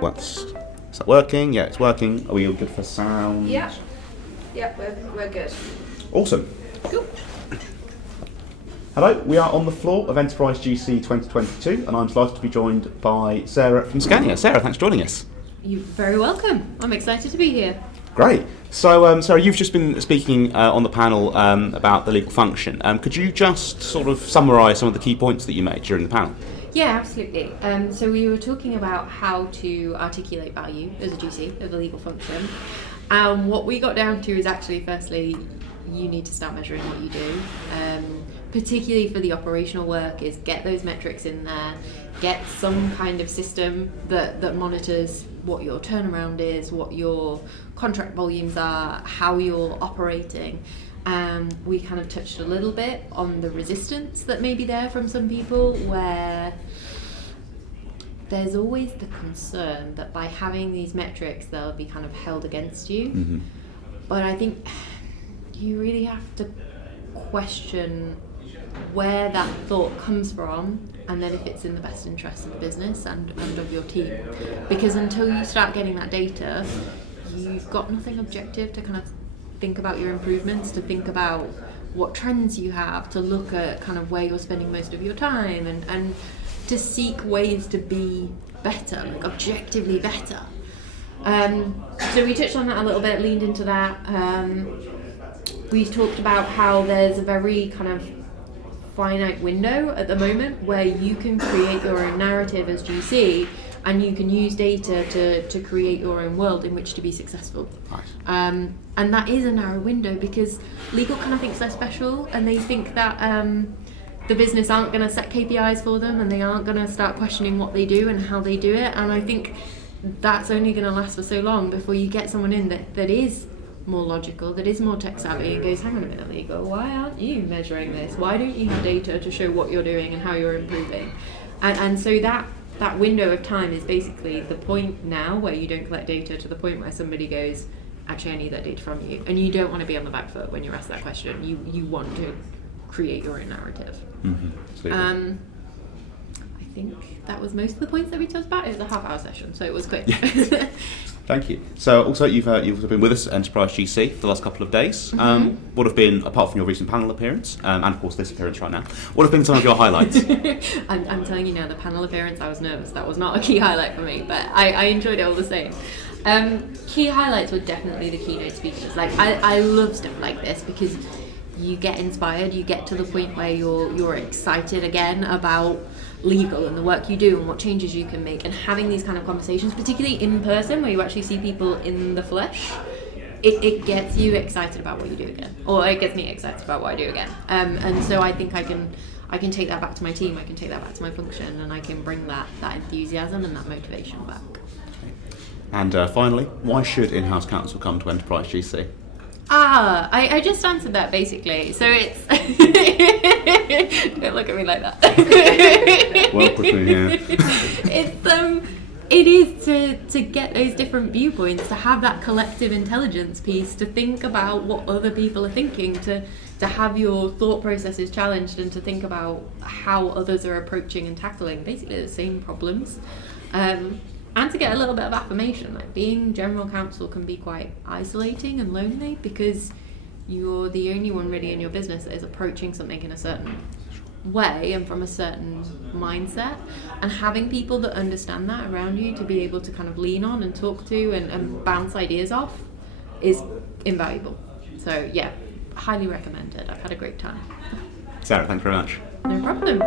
Is that working? Yeah, it's working. Are we all good for sound? Yeah. Yeah, we're good. Awesome. Cool. Hello, we are on the floor of Enterprise GC 2022, and I'm delighted to be joined by Sarah from Scania. Sarah, thanks for joining us. You're very welcome. I'm excited to be here. Great. So, Sarah, you've just been speaking on the panel about the legal function. Could you just sort of summarise some of the key points that you made during the panel? Yeah, absolutely. So we were talking about how to articulate value as a GC of the legal function. What we got down to is actually, firstly, you need to start measuring what you do. Particularly for the operational work, is get those metrics in there, get some kind of system that monitors what your turnaround is, what your contract volumes are, how you're operating. We kind of touched a little bit on the resistance that may be there from some people, where there's always the concern that by having these metrics they'll be kind of held against you. Mm-hmm. But I think you really have to question where that thought comes from, and then if it's in the best interest of the business and of your team. Because until you start getting that data, you've got nothing objective to kind of think about your improvements, to think about what trends you have, to look at kind of where you're spending most of your time, and to seek ways to be better, like objectively better. So we touched on that a little bit, leaned into that. We talked about how there's a very kind of finite window at the moment where you can create your own narrative as GC, and you can use data to create your own world in which to be successful. Nice. And that is a narrow window, because legal kind of thinks they're special, and they think that the business aren't going to set KPIs for them, and they aren't going to start questioning what they do and how they do it. And I think that's only going to last for so long before you get someone in that is more logical, that is more tech savvy, and goes, hang on a minute, legal, why aren't you measuring this? Why don't you have data to show what you're doing and how you're improving? And so that window of time is basically the point now where you don't collect data to the point where somebody goes, actually I need that data from you. And you don't want to be on the back foot when you're asked that question. You want to create your own narrative. Mm-hmm. I think that was most of the points that we talked about. It was a half-hour session, so it was quick. Yeah. Thank you. So also you've also been with us at Enterprise GC for the last couple of days. Mm-hmm. What have been, apart from your recent panel appearance, and of course this appearance right now, what have been some of your highlights? I'm telling you now, the panel appearance, I was nervous. That was not a key highlight for me, but I enjoyed it all the same. Key highlights were definitely the keynote speakers. Like I love stuff like this because you get inspired, you get to the point where you're excited again about legal and the work you do and what changes you can make, and having these kind of conversations, particularly in person where you actually see people in the flesh, it gets you excited about what you do again, or it gets me excited about what I do again. And so I think I can take that back to my team, I can take that back to my function, and I can bring that enthusiasm and that motivation back. And finally, why should in-house counsel come to Enterprise GC? I just answered that basically. So it's don't look at me like that. Work with me here. It is to get those different viewpoints, to have that collective intelligence piece, to think about what other people are thinking, to have your thought processes challenged, and to think about how others are approaching and tackling basically the same problems. And to get a little bit of affirmation. Like, being general counsel can be quite isolating and lonely, because you're the only one really in your business that is approaching something in a certain way and from a certain mindset, and having people that understand that around you to be able to kind of lean on and talk to and bounce ideas off is invaluable. So yeah, highly recommended. I've had a great time. Sarah, thanks very much. No problem.